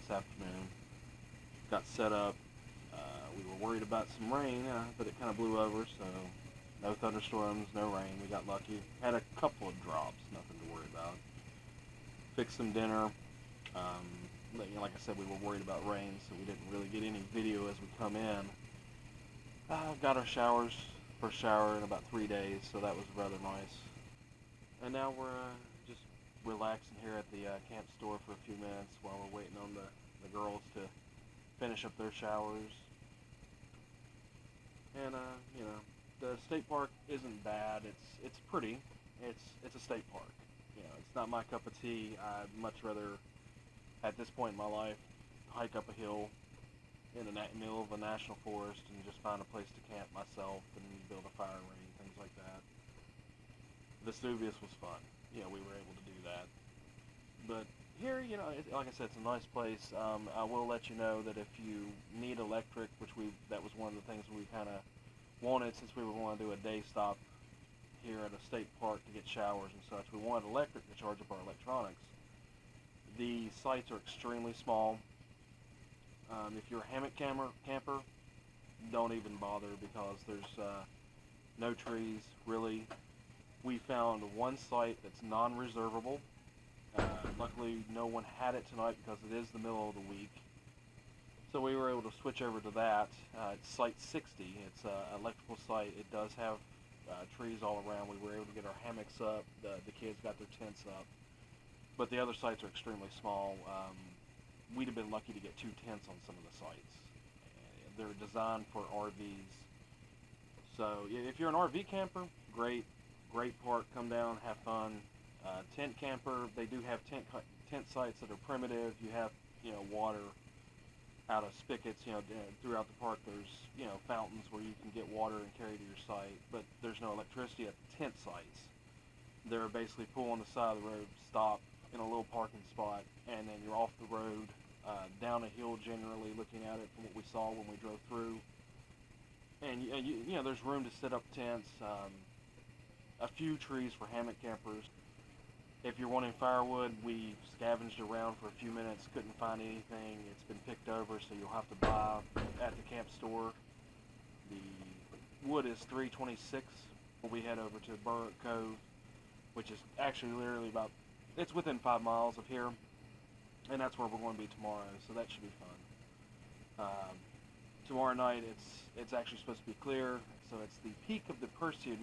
this afternoon. Got set up. We were worried about some rain, but it kind of blew over, so no thunderstorms, no rain. We got lucky. Had a couple of drops, nothing to worry about. Fixed some dinner. Like I said, we were worried about rain, so we didn't really get any video as we come in. Got our showers, first shower in about 3 days, so that was rather nice. And now we're just relaxing here at the camp store for a few minutes while we're waiting on the girls to finish up their showers. And you know, the state park isn't bad. It's pretty. It's a state park. You know, it's not my cup of tea. I'd much rather, at this point in my life, hike up a hill in the middle of a national forest and just find a place to camp myself and build a fire ring, things like that. Vesuvius was fun. You know, we were able to do that. But here, you know, like I said, it's a nice place. I will let you know that if you need electric, that was one of the things we kind of wanted since we were going to do a day stop here at a state park to get showers and such. We wanted electric to charge up our electronics. The sites are extremely small. If you're a hammock camper, don't even bother because there's no trees, really. We found one site that's non-reservable. Luckily, no one had it tonight because it is the middle of the week. So we were able to switch over to that. It's Site 60. It's an electrical site. It does have trees all around. We were able to get our hammocks up. The kids got their tents up. But the other sites are extremely small. We'd have been lucky to get 2 tents on some of the sites. They're designed for RVs. So if you're an RV camper, great park. Come down, have fun. Tent camper, they do have tent sites that are primitive. You have, you know, water out of spigots. You know, throughout the park there's, you know, fountains where you can get water and carry to your site, but there's no electricity at the tent sites. They're basically pull on the side of the road, stop in a little parking spot, and then you're off the road, down a hill generally, looking at it from what we saw when we drove through. And you know, there's room to set up tents, a few trees for hammock campers. If you're wanting firewood, we scavenged around for a few minutes, couldn't find anything. It's been picked over, so you'll have to buy at the camp store. The wood is $3.26. We head over to Burr, Cove, which is actually literally it's within 5 miles of here, and that's where we're going to be tomorrow, so that should be fun. Tomorrow night, it's actually supposed to be clear, so it's the peak of the Perseid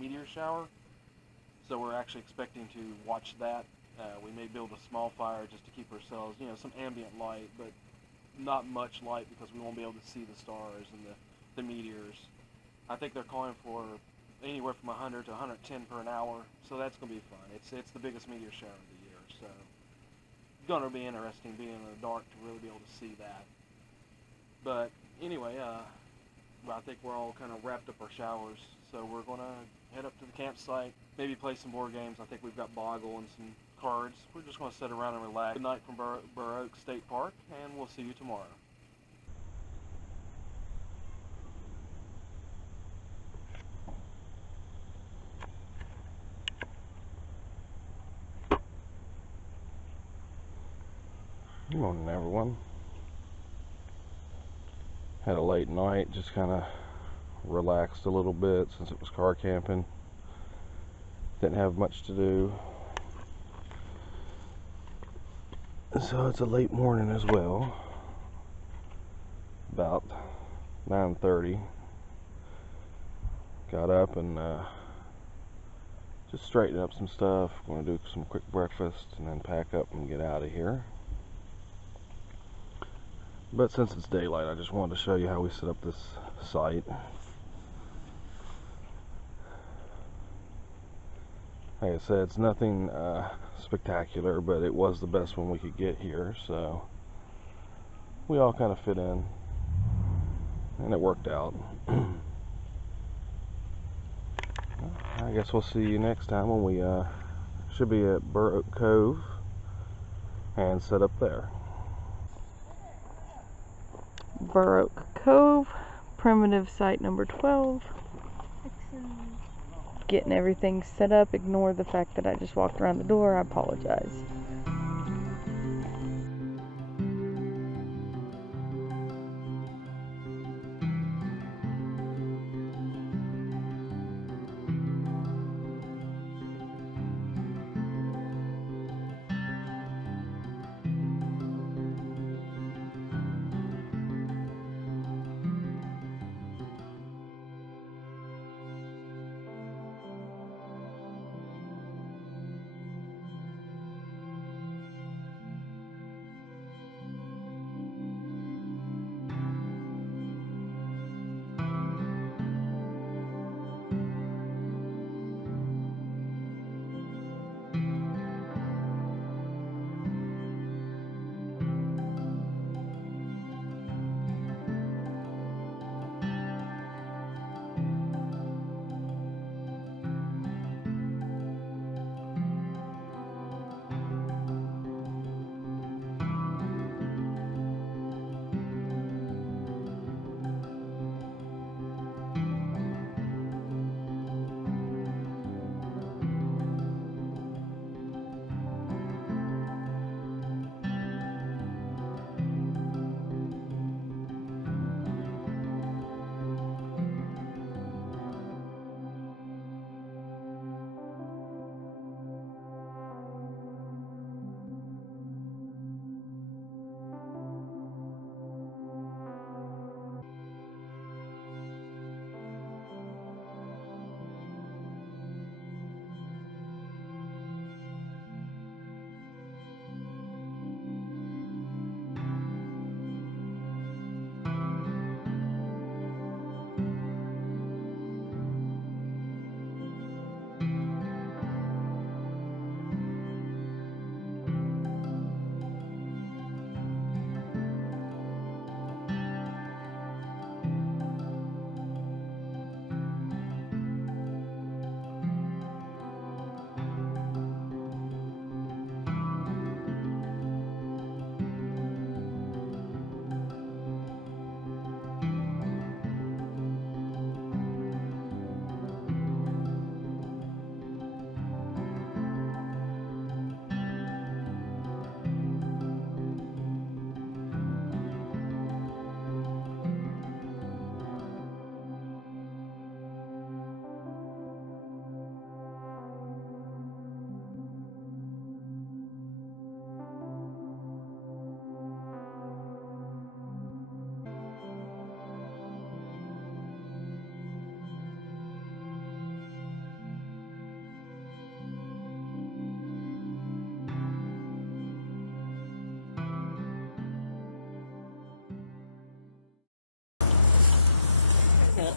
meteor shower. So we're actually expecting to watch that. We may build a small fire just to keep ourselves, you know, some ambient light, but not much light because we won't be able to see the stars and the meteors. I think they're calling for anywhere from 100 to 110 per an hour, so that's going to be fun. It's the biggest meteor shower of the year, so it's going to be interesting being in the dark to really be able to see that. But anyway, I think we're all kind of wrapped up our showers, so we're going to head up to the campsite, maybe play some board games. I think we've got Boggle and some cards. We're just going to sit around and relax. Good night from Burr Oak State Park, and we'll see you tomorrow. Good morning, everyone. Had a late night, just kind of relaxed a little bit since it was car camping. Didn't have much to do. So it's a late morning as well. About 9:30. Got up and just straightened up some stuff. Going to do some quick breakfast and then pack up and get out of here. But since it's daylight, I just wanted to show you how we set up this site. Like I said, it's nothing spectacular, but it was the best one we could get here, so we all kind of fit in, and it worked out. I guess we'll see you next time when we should be at Burr Oak Cove and set up there. Burr Oak Cove, primitive site number 12. Getting everything set up. Ignore the fact that I just walked around the door. I apologize.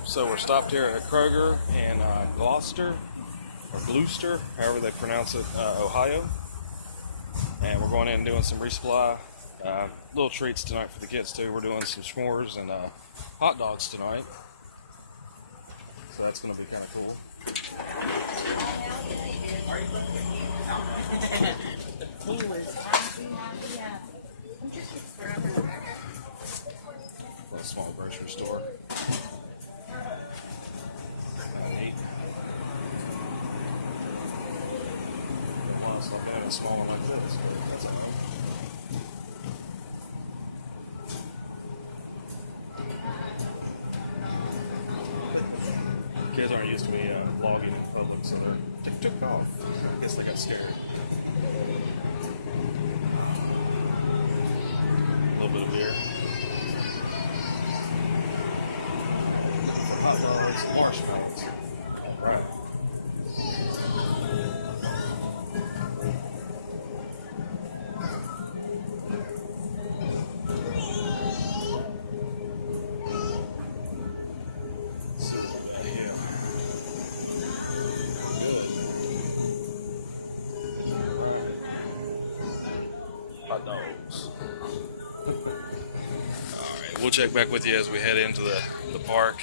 So we're stopped here at Kroger in Gloucester, or Gloucester, however they pronounce it, Ohio. And we're going in and doing some resupply. Little treats tonight for the kids too. We're doing some s'mores and hot dogs tonight. So that's going to be kind of cool. A small grocery store. Neat. Well, it's not bad. It's smaller like this. That's okay. Kids aren't used to me vlogging in public, so they took off. I guess they got scared. A little bit of beer. Hot dogs, marshmallows. All right. Hot dogs. Alright, we'll check back with you as we head into the park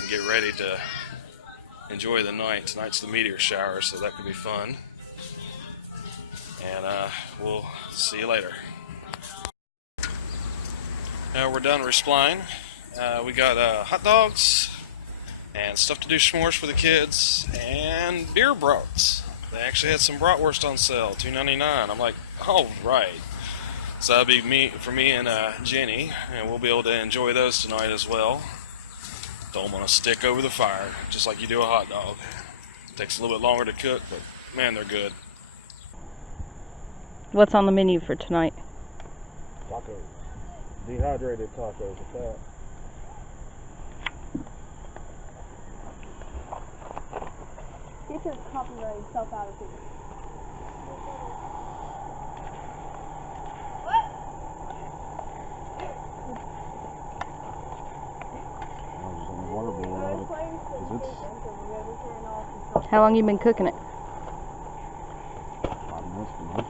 and get ready to enjoy the night. Tonight's the meteor shower, so that could be fun. And we'll see you later. Now we're done resupplying. We got hot dogs and stuff to do s'mores for the kids and beer brats. They actually had some bratwurst on sale, $2.99. I'm like, all right. So that'll be for me and Jenny, and we'll be able to enjoy those tonight as well. Throw them on a stick over the fire, just like you do a hot dog. Takes a little bit longer to cook, but man, they're good. What's on the menu for tonight? Tacos. Dehydrated tacos with that. Get your copyright yourself out of here. How long you been cooking it? 5 minutes for lunch.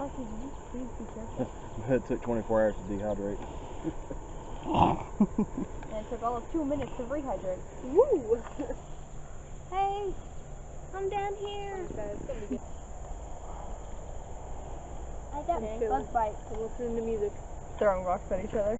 Oh, could you just please be careful? It took 24 hours to dehydrate. And it took all of 2 minutes to rehydrate. Woo! Hey, I'm down here. I got bug bites. I'm listening to music. Throwing rocks at each other.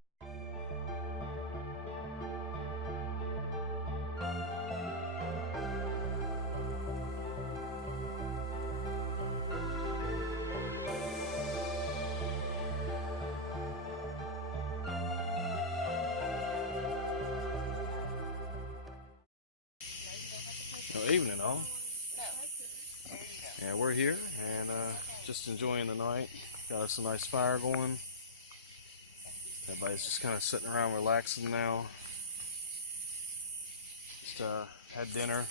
Good evening, all. Yeah, we're here and just enjoying the night. Got us a nice fire going. Everybody's just kind of sitting around relaxing now. Just had dinner,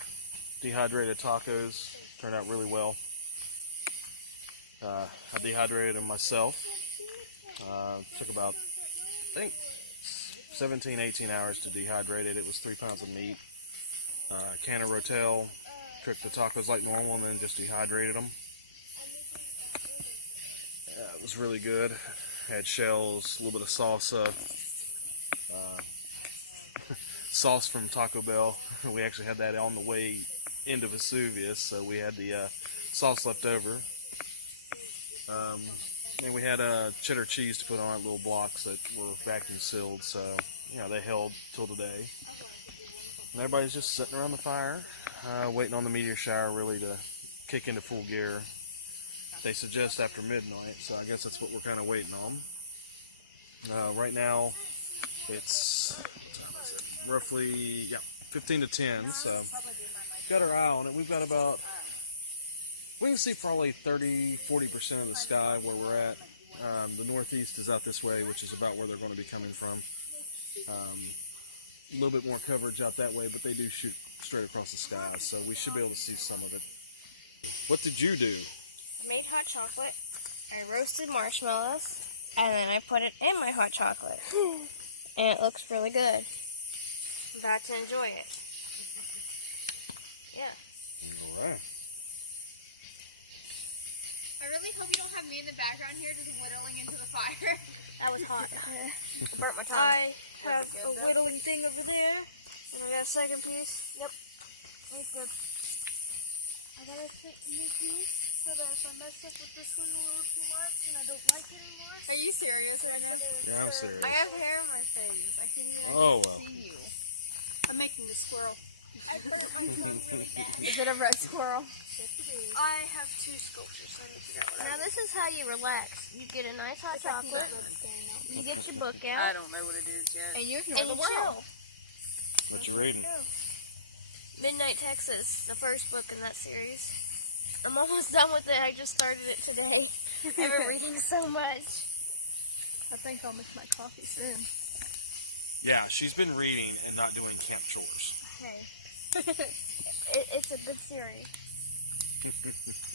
dehydrated tacos, turned out really well. I dehydrated them myself. Took about, I think, 17, 18 hours to dehydrate it. It was 3 pounds of meat. Can of Rotel, cooked the tacos like normal and then just dehydrated them. It was really good. Had shells, a little bit of salsa, sauce from Taco Bell. We actually had that on the way into Vesuvius, so we had the sauce left over. And we had cheddar cheese to put on little blocks that were vacuum sealed, so you know they held till today. And everybody's just sitting around the fire, waiting on the meteor shower really to kick into full gear. They suggest after midnight, so I guess that's what we're kind of waiting on. Right now, it's roughly 15 to 10, so we've got our eye on it. We've got about, we can see probably 30-40% of the sky where we're at. The northeast is out this way, which is about where they're going to be coming from. A little bit more coverage out that way, but they do shoot straight across the sky, so we should be able to see some of it. What did you do? Made hot chocolate. I roasted marshmallows, and then I put it in my hot chocolate. And it looks really good. I'm about to enjoy it. Yeah. Alright. I really hope you don't have me in the background here just whittling into the fire. That was hot. I burnt my tongue. I have a whittling thing over there. And I got a second piece. Yep. That's good. I got a new piece so that if I mess up with this one a little too much and I don't like it anymore. Are you serious right now? Yeah, I'm serious. I have hair in my face. I can't even Oh, well. see you. I'm making the squirrel. Is it a red squirrel? Yes, it is. I have two sculptures. So I need to figure out what. Now this is how you relax. You get a nice hot chocolate. You get your book out. I don't know what it is yet. And you ignore And the you world. chill. What you reading? Midnight Texas, the first book in that series. I'm almost done with it. I just started it today. I've been reading so much. I think I'll miss my coffee soon. Yeah, she's been reading and not doing camp chores. Hey. It's a good series.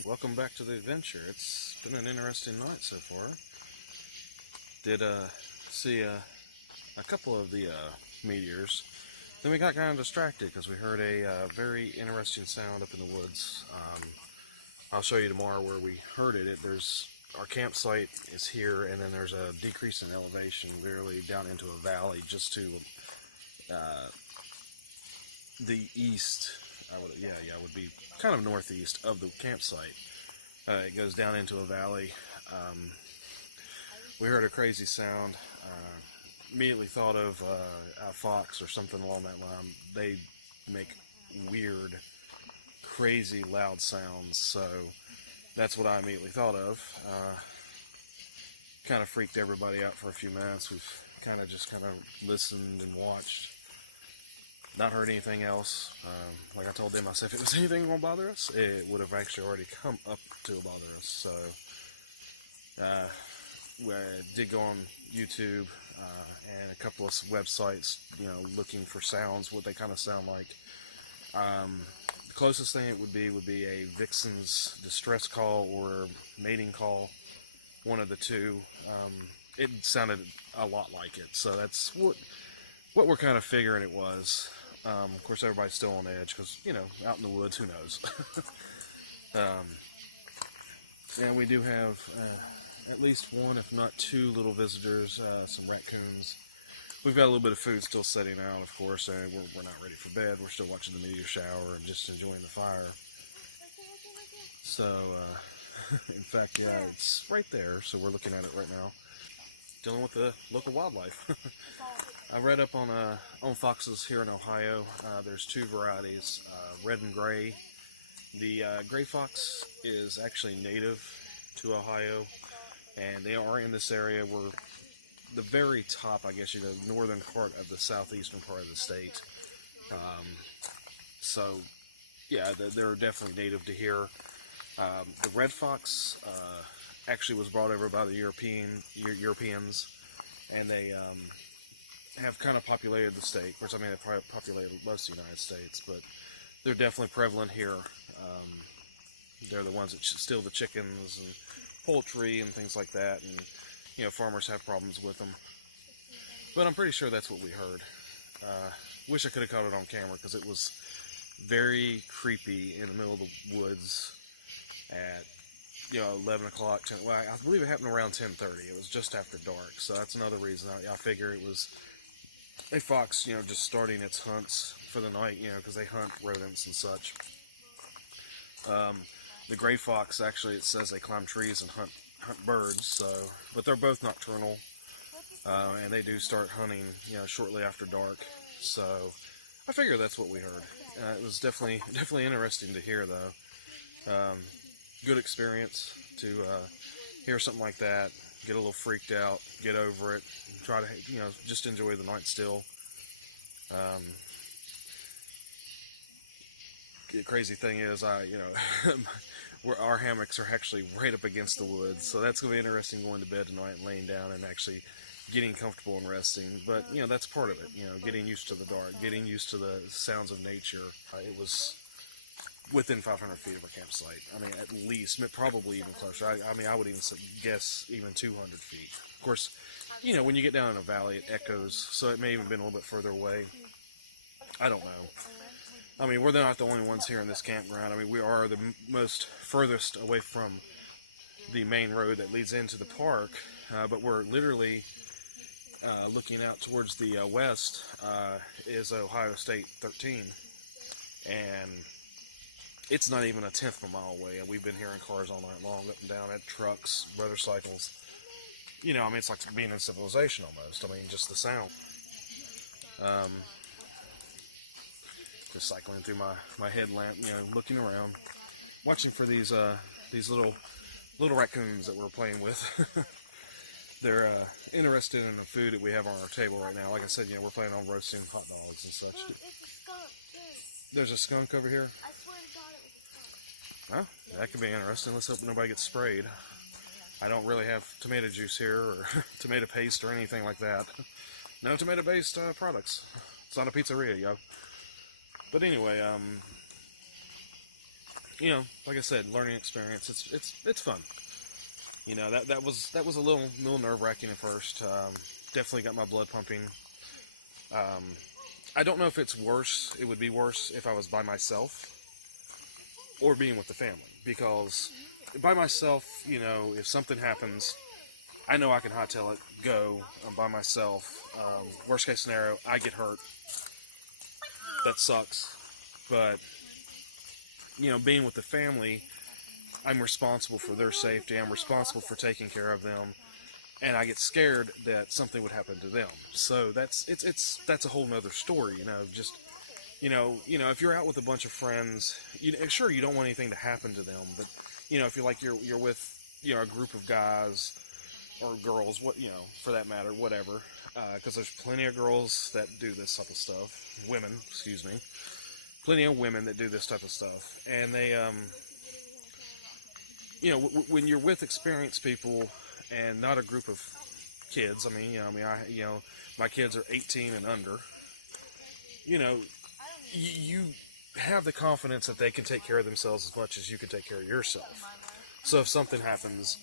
Welcome back to the adventure. It's been an interesting night so far. Did see a couple of the meteors. Then we got kind of distracted because we heard a very interesting sound up in the woods. I'll show you tomorrow where we heard it. There's our campsite is here, and then there's a decrease in elevation, literally down into a valley just to the east. Would be kind of northeast of the campsite. It goes down into a valley. We heard a crazy sound. Immediately thought of a fox or something along that line. They make weird, crazy, loud sounds, so that's what I immediately thought of. Kind of freaked everybody out for a few minutes. We've kind of listened and watched. Not heard anything else. Like I told them, I said if it was anything going to bother us, it would have actually already come up to bother us. So we did go on YouTube and a couple of websites, looking for sounds, what they kind of sound like. The closest thing it would be a vixen's distress call or mating call, one of the two. It sounded a lot like it, so that's what we're kind of figuring it was. Of course, everybody's still on edge because, out in the woods, who knows? And we do have at least one, if not two, little visitors, some raccoons. We've got a little bit of food still setting out, of course, and we're not ready for bed. We're still watching the meteor shower and just enjoying the fire. So, in fact, yeah, it's right there, so we're looking at it right now. Dealing with the local wildlife. I read up on foxes here in Ohio. There's two varieties, red and gray. The gray fox is actually native to Ohio, and they are in this area. We're the very top, I guess, northern part of the southeastern part of the state. So, yeah, they're definitely native to here. The red fox actually was brought over by the Europeans, and they have kind of populated the state. Of course, they probably populated most of the United States, but they're definitely prevalent here. They're the ones that steal the chickens and poultry and things like that, and farmers have problems with them. But I'm pretty sure that's what we heard. Wish I could have caught it on camera because it was very creepy in the middle of the woods at 11 o'clock. Well, I believe it happened around 10:30. It was just after dark, so that's another reason I figure it was a fox, just starting its hunts for the night, because they hunt rodents and such. The gray fox, actually, it says they climb trees and hunt birds, but they're both nocturnal, and they do start hunting, shortly after dark. So I figure that's what we heard. It was definitely interesting to hear, though. Good experience to hear something like that, get a little freaked out, get over it, and try to just enjoy the night still. The crazy thing is, where our hammocks are actually right up against the woods, so that's going to be interesting going to bed tonight and laying down and actually getting comfortable and resting. But that's part of it, getting used to the dark, getting used to the sounds of nature. It was within 500 feet of our campsite. I mean, at least, probably even closer. I mean, I would even guess even 200 feet. Of course, you know, when you get down in a valley, it echoes, so it may even been a little bit further away. I don't know. I mean, we're not the only ones here in this campground. I mean, we are the most furthest away from the main road that leads into the park, but we're literally looking out towards the west is Ohio State 13, and it's not even a tenth of a mile away, and we've been hearing cars all night long, up and down it, trucks, motorcycles. You know, I mean, it's like being in civilization almost. I mean, just the sound. Just cycling through my headlamp, you know, looking around, watching for these little raccoons that we're playing with. They're interested in the food that we have on our table right now. Like I said, you know, we're planning on roasting hot dogs and such. Look, it's a skunk too. There's a skunk over here? I swear to God it was a skunk. Well, that could be interesting. Let's hope nobody gets sprayed. I don't really have tomato juice here or tomato paste or anything like that. No tomato-based products. It's not a pizzeria, yo. But anyway, you know, like I said, learning experience. It's fun. You know, that was a little nerve-wracking at first. Definitely got my blood pumping. I don't know if it's worse. It would be worse if I was by myself or being with the family, because by myself, you know, if something happens, I know I can hightail it, go. I'm by myself. Worst case scenario, I get hurt. That sucks. But, you know, being with the family, I'm responsible for their safety. I'm responsible for taking care of them, and I get scared that something would happen to them. So that's a whole nother story. You know, just you know, if you're out with a bunch of friends, sure, you don't want anything to happen to them, but you know, if you're like you're with, you know, a group of guys or girls, what, you know, for that matter, whatever, because there's plenty of girls that do this type of stuff, women, excuse me, plenty of women that do this type of stuff, and they, you know, when you're with experienced people and not a group of kids, you know, my kids are 18 and under, you know, you have the confidence that they can take care of themselves as much as you can take care of yourself. So if something happens,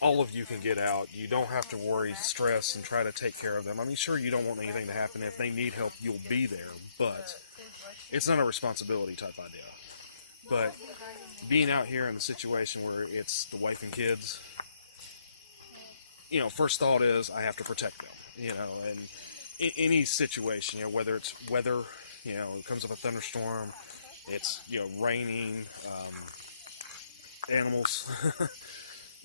all of you can get out. You don't have to worry, stress, and try to take care of them. I mean, sure, you don't want anything to happen. If they need help, you'll be there, but it's not a responsibility type idea. But being out here in the situation where it's the wife and kids, you know, first thought is I have to protect them, you know, and in any situation, you know, whether it's weather, you know, it comes up a thunderstorm, it's, you know, raining, animals,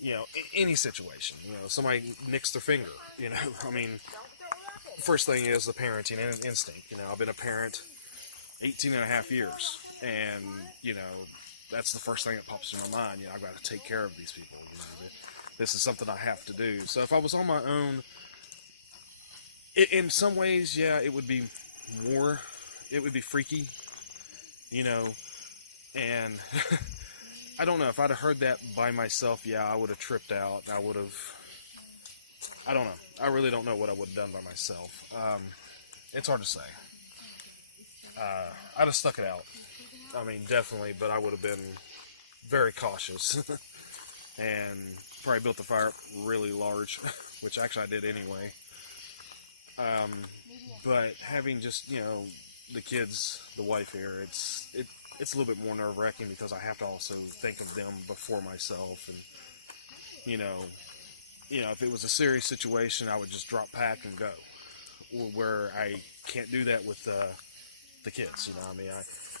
you know, any situation, you know, somebody nicks their finger, you know, I mean, first thing is the parenting instinct. You know, I've been a parent 18 and a half years, and, you know, that's the first thing that pops in my mind. You know, I've got to take care of these people, you know, this is something I have to do. So if I was on my own, in some ways, yeah, it would be freaky, you know, and I don't know, if I'd have heard that by myself, yeah, I would have tripped out. I don't know. I really don't know what I would have done by myself. It's hard to say. I'd have stuck it out. I mean, definitely, but I would have been very cautious and probably built the fire up really large, which actually I did anyway. But having just, you know, the kids, the wife here, it's a little bit more nerve-wracking because I have to also think of them before myself. And, you know, if it was a serious situation, I would just drop pack and go. Where I can't do that with the kids, you know. I mean,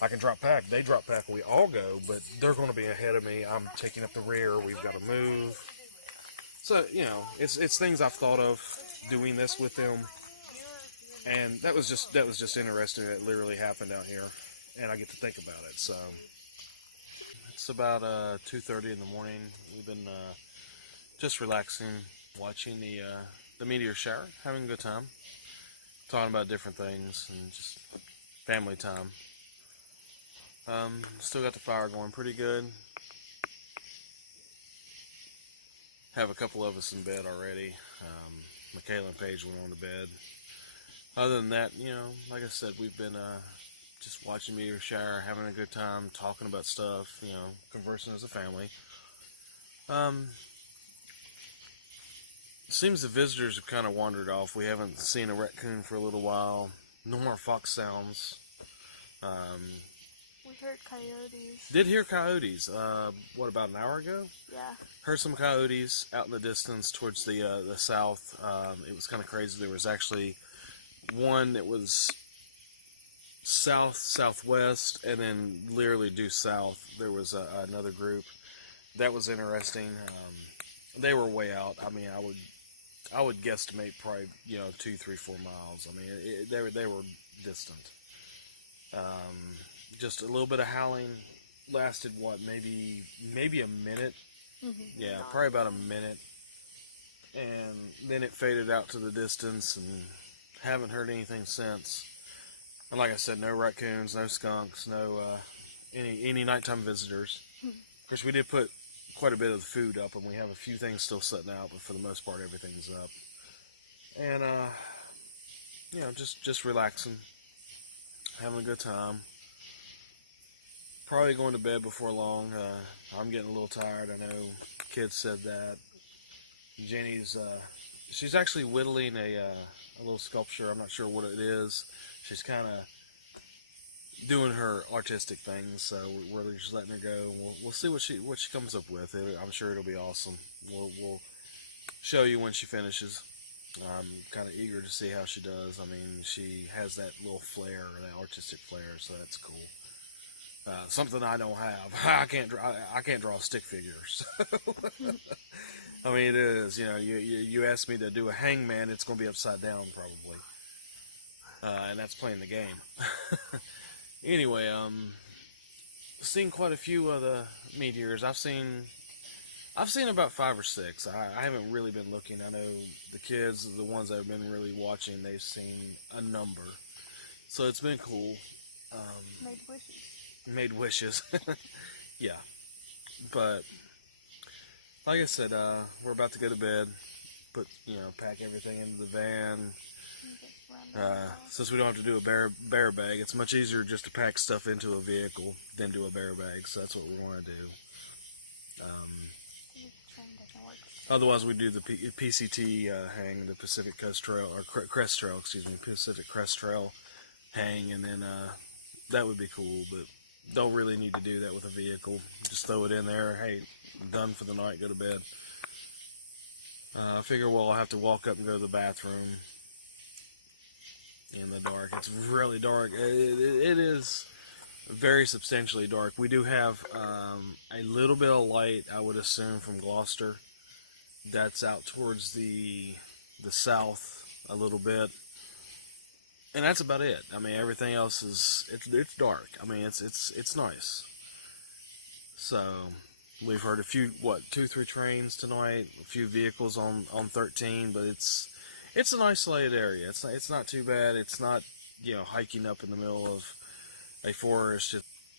I can drop pack, they drop pack, we all go, but they're going to be ahead of me. I'm taking up the rear, we've got to move. So, you know, it's things I've thought of doing this with them. And that was just interesting. It literally happened out here, and I get to think about it. So it's about 2:30 in the morning. We've been just relaxing, watching the meteor shower, having a good time, talking about different things, and just family time. Still got the fire going pretty good. Have a couple of us in bed already. Michaela and Paige went on to bed. Other than that, you know, like I said, we've been just watching Meteor shower, having a good time, talking about stuff, you know, conversing as a family. It seems the visitors have kind of wandered off. We haven't seen a raccoon for a little while. No more fox sounds. We heard coyotes. Did hear coyotes. What, about an hour ago? Yeah. Heard some coyotes out in the distance towards the south. It was kind of crazy. There was actually one that was southwest, and then literally due south there was another group. That was interesting. They were way out. I mean, I would guesstimate probably, you know, 2, 3, 4 miles. I mean, they were distant. Just a little bit of howling lasted, what, maybe a minute. Yeah, probably about a minute, and then it faded out to the distance, and haven't heard anything since. And like I said, no raccoons, no skunks, no any nighttime visitors. Of course, we did put quite a bit of the food up, and we have a few things still sitting out, but for the most part, everything's up. And you know, just relaxing, having a good time. Probably going to bed before long. I'm getting a little tired. I know kids said that. Jenny's she's actually whittling a little sculpture. I'm not sure what it is. She's kind of doing her artistic things, so we're just letting her go. We'll see what she comes up with. I'm sure it'll be awesome. We'll show you when she finishes. I'm kind of eager to see how she does. I mean, she has that little flair, that artistic flair, so that's cool. Something I don't have. I can't draw stick figures. I mean, it is. You know, you ask me to do a hangman, it's going to be upside down probably, and that's playing the game. Anyway, seen quite a few of the meteors. I've seen about 5 or 6. I haven't really been looking. I know the kids, the ones that have been really watching, they've seen a number, so it's been cool. Made wishes. Yeah, but like I said, we're about to go to bed. Pack everything into the van. Since we don't have to do a bear bag, it's much easier just to pack stuff into a vehicle than do a bear bag. So that's what we want to do. Otherwise, we do the PCT hang, the Pacific Coast Trail, or Crest Trail, Pacific Crest Trail hang, and then that would be cool. But don't really need to do that with a vehicle. Just throw it in there. Hey, I'm done for the night. Go to bed. I figure we'll have to walk up and go to the bathroom in the dark. It's really dark. It is very substantially dark. We do have a little bit of light, I would assume, from Gloucester. That's out towards the south a little bit. And that's about it. I mean, everything else is it's dark. I mean, it's nice. So we've heard a few 2-3 trains tonight, a few vehicles on 13, but it's an isolated area. It's not too bad. It's not, you know, hiking up in the middle of a forest.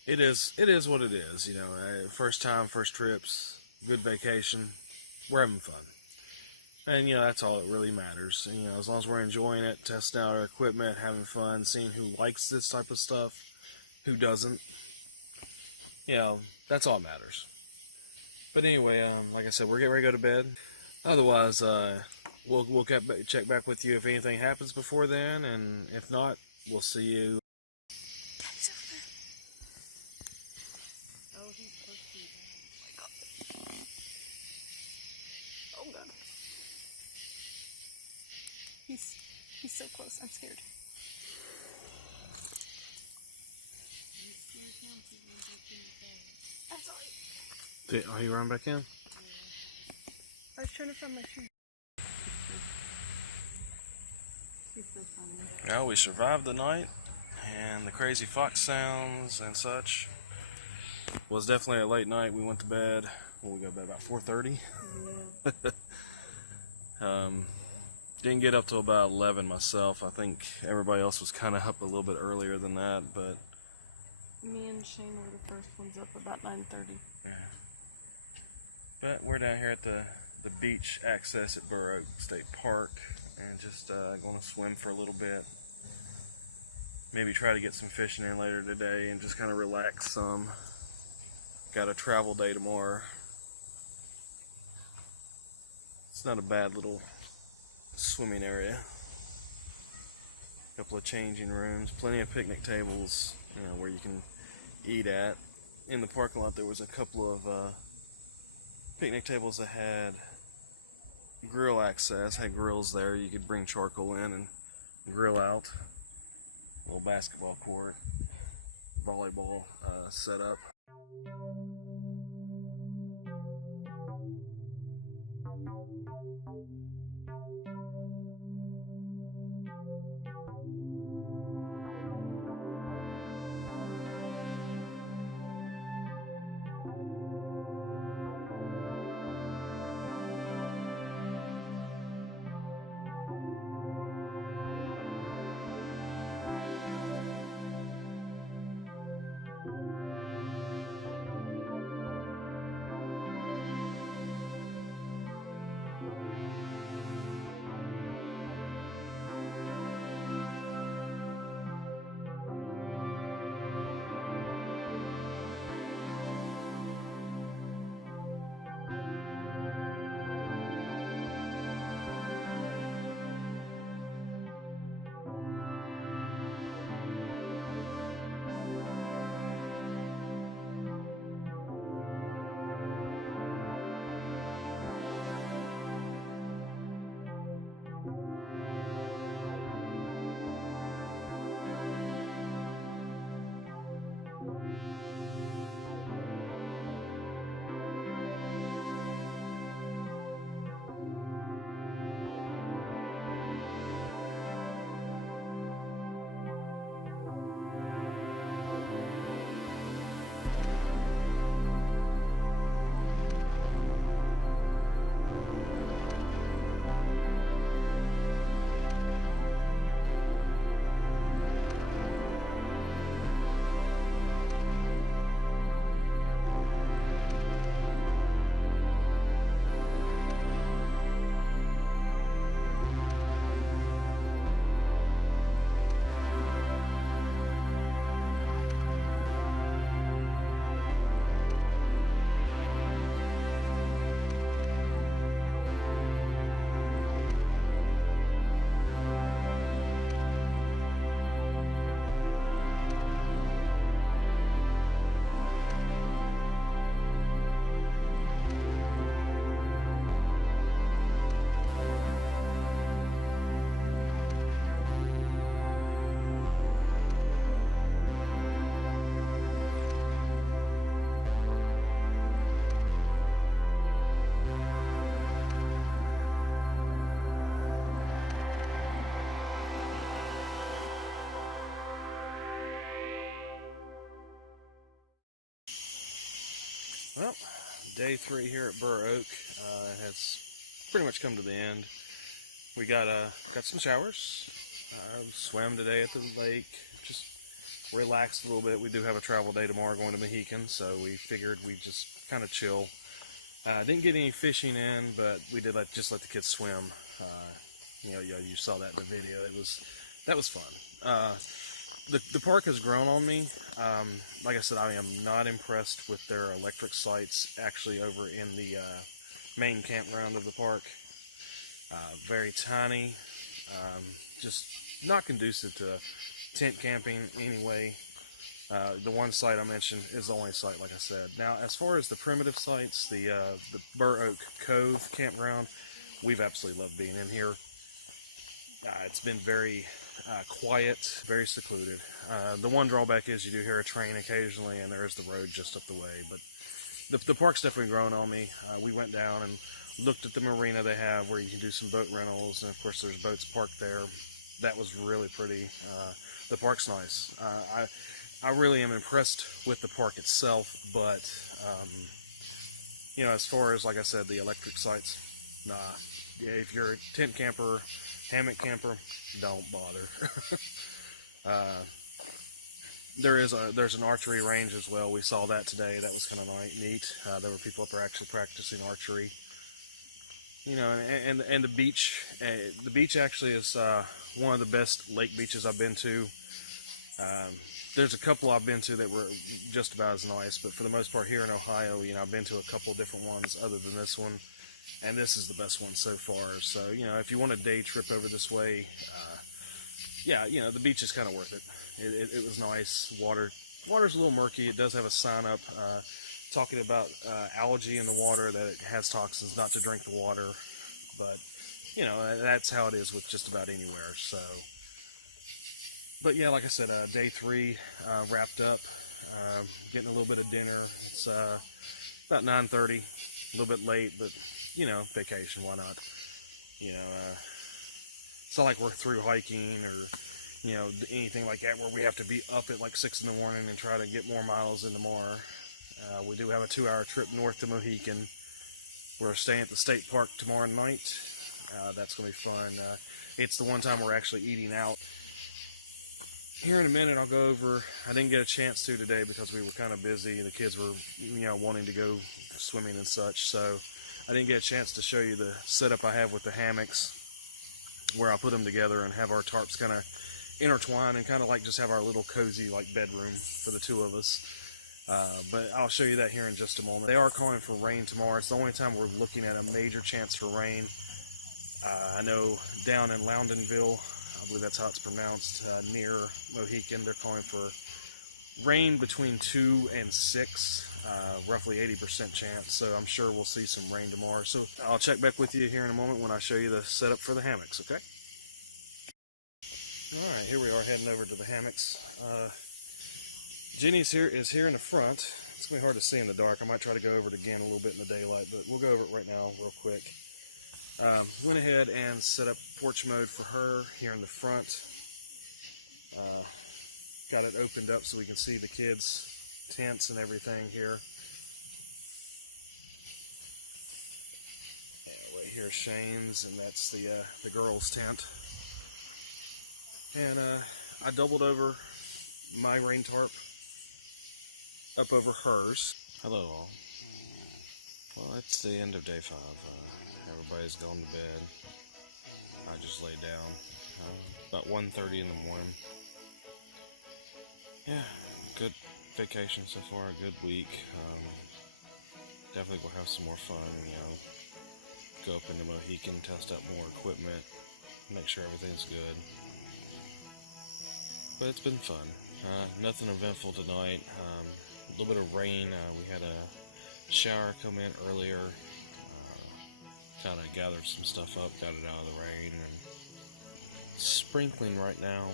It is what it is. You know, first time, first trips, good vacation. We're having fun. And, you know, that's all that really matters. You know, as long as we're enjoying it, testing out our equipment, having fun, seeing who likes this type of stuff, who doesn't. You know, that's all that matters. But anyway, like I said, we're getting ready to go to bed. Otherwise, we'll check back with you if anything happens before then, and if not, we'll see you. Oh, he's close to you. Oh my God. Oh God. He's so close. I'm scared. I'm sorry. Oh, you run back in? I was trying to find my shoe. He's so funny. Well, we survived the night, and the crazy fox sounds and such. It was definitely a late night. We went to bed. We got to bed about 4:30. Yeah. Didn't get up till about 11 myself. I think everybody else was kind of up a little bit earlier than that, but Me and Shane were the first ones up about 9:30. yeah. But we're down here at the beach access at Burr State Park, and just going to swim for a little bit. maybe try to get some fishing in later today and just kind of relax some. Got a travel day tomorrow. It's not a bad little swimming area. Couple of changing rooms, plenty of picnic tables, where you can eat at. In the parking lot there was a couple of picnic tables that had grill access, had grills there. You could bring charcoal in and grill out. A little basketball court, volleyball setup. Well, day 3 here at Burr Oak has pretty much come to the end. We got some showers, swam today at the lake, just relaxed a little bit. We do have a travel day tomorrow going to Mohican, so we figured we'd just kind of chill. Didn't get any fishing in, but we did just let the kids swim. You saw that in the video. That was fun. The park has grown on me. Like I said, I am not impressed with their electric sites actually over in the main campground of the park. Very tiny, just not conducive to tent camping anyway. The one site I mentioned is the only site, like I said. Now, as far as the primitive sites, the Burr Oak Cove campground, we've absolutely loved being in here. It's been very quiet, very secluded. The one drawback is you do hear a train occasionally, and there is the road just up the way. But the park's definitely grown on me. We went down and looked at the marina they have where you can do some boat rentals, and of course there's boats parked there. That was really pretty. The park's nice. I really am impressed with the park itself, but as far as, like I said, the electric sites, nah. Yeah, if you're a tent camper, hammock camper, don't bother. There's an archery range as well. We saw that today. That was kind of neat. There were people up there actually practicing archery. And the beach. The beach actually is one of the best lake beaches I've been to. There's a couple I've been to that were just about as nice, but for the most part here in Ohio, I've been to a couple different ones other than this one, and this is the best one so far. So, if you want a day trip over this way, yeah, the beach is kind of worth it. It was nice. Water's a little murky. It does have a sign up talking about algae in the water, that it has toxins, not to drink the water, but that's how it is with just about anywhere. So, but yeah, like I said, day 3 wrapped up, getting a little bit of dinner. It's about 9:30, a little bit late, but vacation, why not? It's not like we're through hiking or anything like that where we have to be up at like 6 in the morning and try to get more miles in tomorrow. We do have a 2-hour trip north to Mohican. We're staying at the state park tomorrow night. That's going to be fun. It's the one time we're actually eating out. Here in a minute, I'll go over. I didn't get a chance to today because we were kind of busy. The kids were, wanting to go swimming and such. So I didn't get a chance to show you the setup I have with the hammocks, where I put them together and have our tarps kind of intertwine and kind of like just have our little cozy like bedroom for the 2 of us. But I'll show you that here in just a moment. They are calling for rain tomorrow. It's the only time we're looking at a major chance for rain. I know down in Loudonville, I believe that's how it's pronounced, near Mohican, they're calling for rain between 2 and 6, roughly 80% chance. So I'm sure we'll see some rain tomorrow. So I'll check back with you here in a moment when I show you the setup for the hammocks, okay? Alright, here we are heading over to the hammocks. Jenny's is here in the front. It's going to be hard to see in the dark. I might try to go over it again a little bit in the daylight, but we'll go over it right now real quick. Went ahead and set up porch mode for her here in the front. Got it opened up so we can see the kids' tents and everything here. Yeah, right here Shane's, and that's the girls' tent. And I doubled over my rain tarp up over hers. Hello all. Well, it's the end of day 5. Everybody's gone to bed. I just laid down about 1:30 in the morning. Yeah, good vacation so far, a good week. Definitely will have some more fun, go up into Mohican, test out more equipment, make sure everything's good. But it's been fun. Nothing eventful tonight. A little bit of rain. We had a shower come in earlier. Kind of gathered some stuff up, got it out of the rain, and sprinkling right now.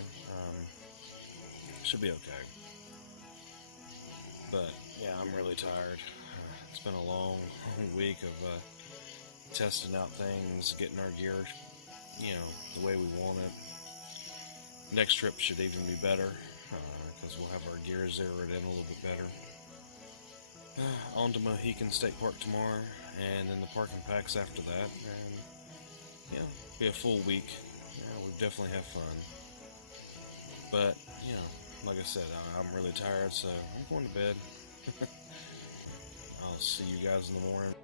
Should be okay. But yeah, I'm really tired. It's been a long week of testing out things, getting our gear, the way we want it. Next trip should even be better, because we'll have our gear zeroed in a little bit better. On to Mohican State Park tomorrow, and then the parking packs after that, and be a full week. We've definitely had fun. But, like I said, I'm really tired, so I'm going to bed. I'll see you guys in the morning.